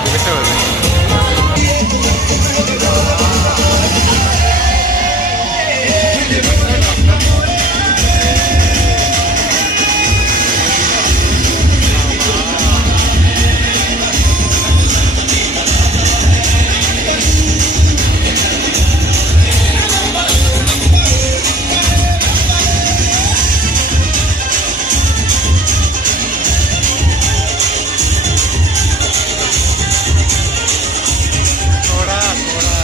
होते कसे होते थोड़ा थोड़ा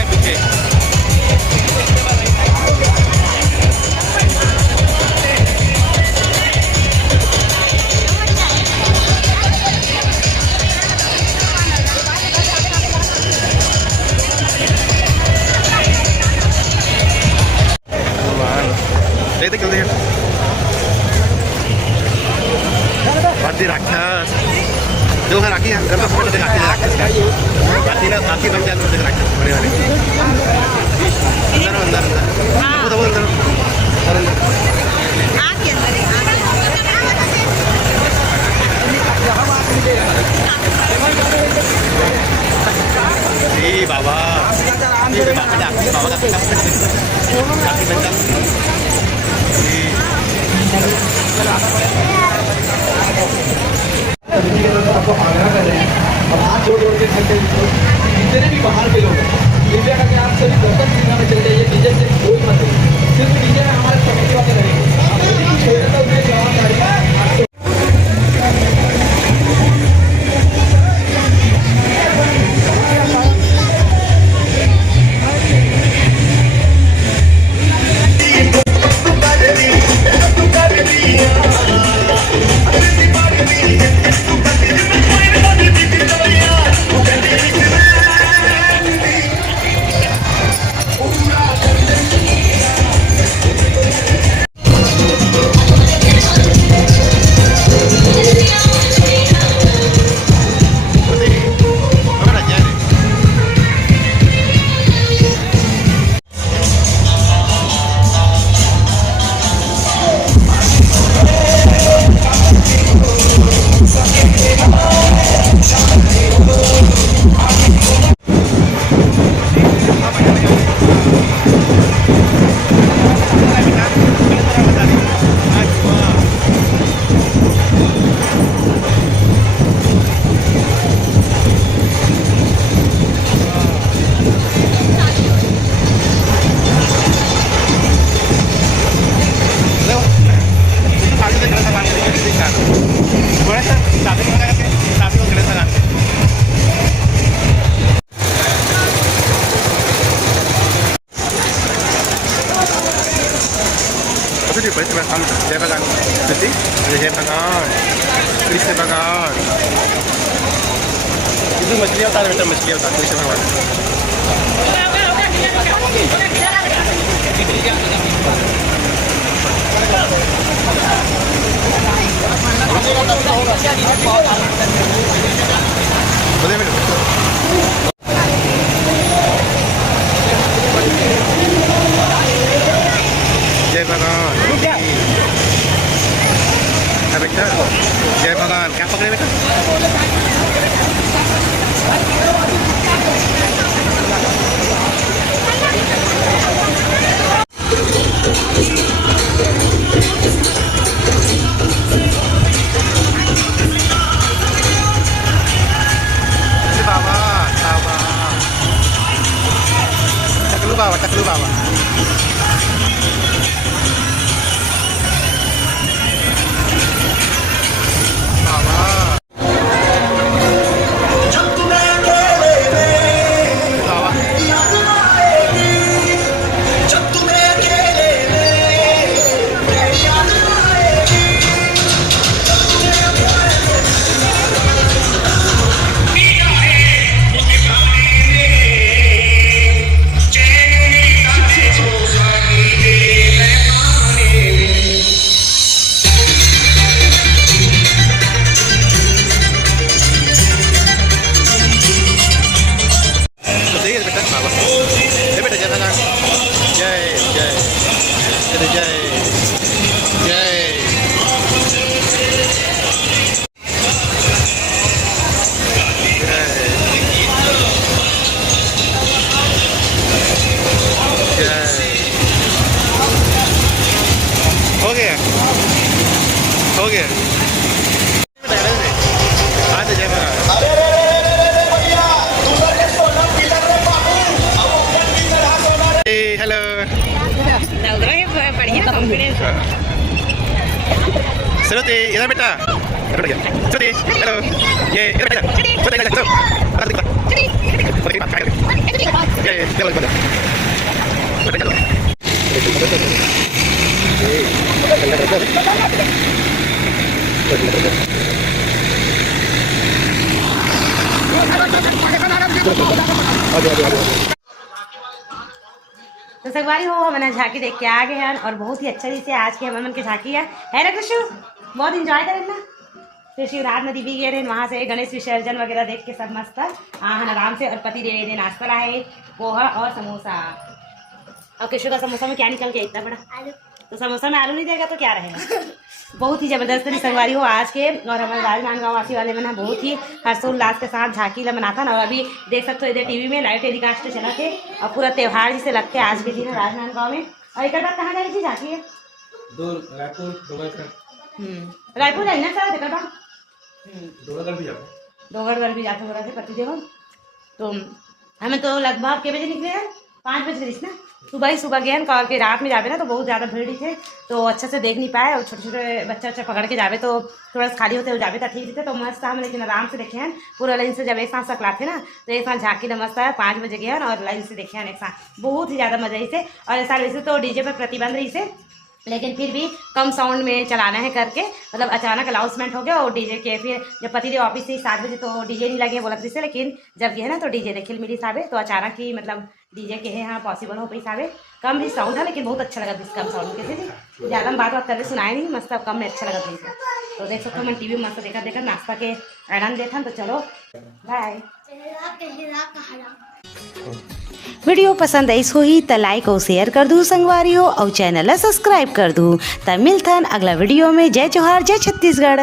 है पीछे। देखते चलते हैं। हाथी राक्षस जो है राखी है, घर का फोटो दिखाती है राक्षस का। हाथी बन जाए तो राक्षस बड़े वाले। अंदर अंदर अंदर वो अंदर जी बाबा बाबा आपको आग्रह कर रहे हैं। अब हाथ जोड़ जोड़ के खड़े जितने भी बाहर के लोग हैं, कृपया करके आप सभी दर्शक सीमा में चले जाइए। डीजे से कोई मत नहीं, सिर्फ डीजे में हमारे कमेटी वाले रहेंगे। आप यदि कुछ हो जाता है उसमें जवाबदारी आपसे। Jai Bhagan, Jai Bhagan, Krishna Bhagan. Itu मछली होता है बेटा, मछली होता है कृष्ण भगवान। जय भगवान, बेटा जय भगवान। क्या पकड़े बेटा? बाबा बाबा टकलू बाबा, टकलू बाबा। हो गया हेलो श्रुति इधर बेटा श्रुति हेलो ये इधर बेटा चलो चलो तो संगवारी हो हमने झांकी देख के आ गए हैं और बहुत ही अच्छा से आज की हमन की झांकी है ना कृष्ण? बहुत इंजॉय करें ना। फिर शिवराज नदी भी गए रहे वहाँ से गणेश विसर्जन वगैरह देख के सब मस्त आराम से। और पति देव दे नाश्ता लाए पोहा और समोसा। और कृष्ण का समोसा में क्या निकल गया इतना बड़ा? तो समोसा में आलू नहीं देगा तो क्या रहेगा? बहुत ही जबरदस्त संगवारी हो आज के। और हमारे राजनांदगांव वासी वाले में ना बहुत ही हर्षोल्लास के साथ झांकी ला मनाता ना। और अभी देख सकते हो इधर टीवी में लाइव टेलीकास्ट चला थे और पूरा त्यौहार जिसे लगते हैं आज के दिन राजनांदगांव में। और एक बार कहाँ जाएगी झांकी है? रायपुर जाएगी ना सर? एक बार दोगढ़ भी जाते हो रहे थे पति देव। तो हमें तो लगभग के बजे निकले हैं? 5 बजे रही ना सुबह ही सुबह गए और फिर रात में जावे ना तो बहुत ज़्यादा भीड़ ही थे तो अच्छे से देख नहीं पाए। और छोटे छोटे बच्चा पकड़ के जावे तो थोड़ा सा खाली होते हुए जावे तो ठीक थे तो मस्त हम। लेकिन आराम से देखे हैं पूरा लाइन से। जब एक साथ सकला थे ना तो एक साथ झांकी न मस्त है। 5 बजे गए और लाइन से देखे हैं एक साथ। बहुत ही ज़्यादा मजा ही से। और ऐसा वैसे तो डीजे पर प्रतिबंध रही से लेकिन फिर भी कम साउंड में चलाना है करके मतलब अचानक अनाउंसमेंट हो गया। और डीजे के फिर जब पतिदेव ऑफिस से 7 बजे तो डीजे नहीं लगे बोला से। लेकिन जब गए ना तो डीजे देखे मिली साहबे तो अचानक ही मतलब डीजे के है हाँ पॉसिबल हो पाई साहबे। कम भी साउंड था लेकिन बहुत अच्छा लगा कम साउंड के थे। ज़्यादा बात करके सुनाए नहीं मस्त कम में अच्छा लगा था। तो देख सकते हो मैं टीवी मस्त देखा नाश्ता के आनंद देखा। तो चलो बाय। वीडियो पसंद आई ही तो लाइक और शेयर कर दूँ संगवारी हो और चैनल सब्सक्राइब कर दूँ। तब मिलथन अगला वीडियो में। जय जोहार जय छत्तीसगढ़।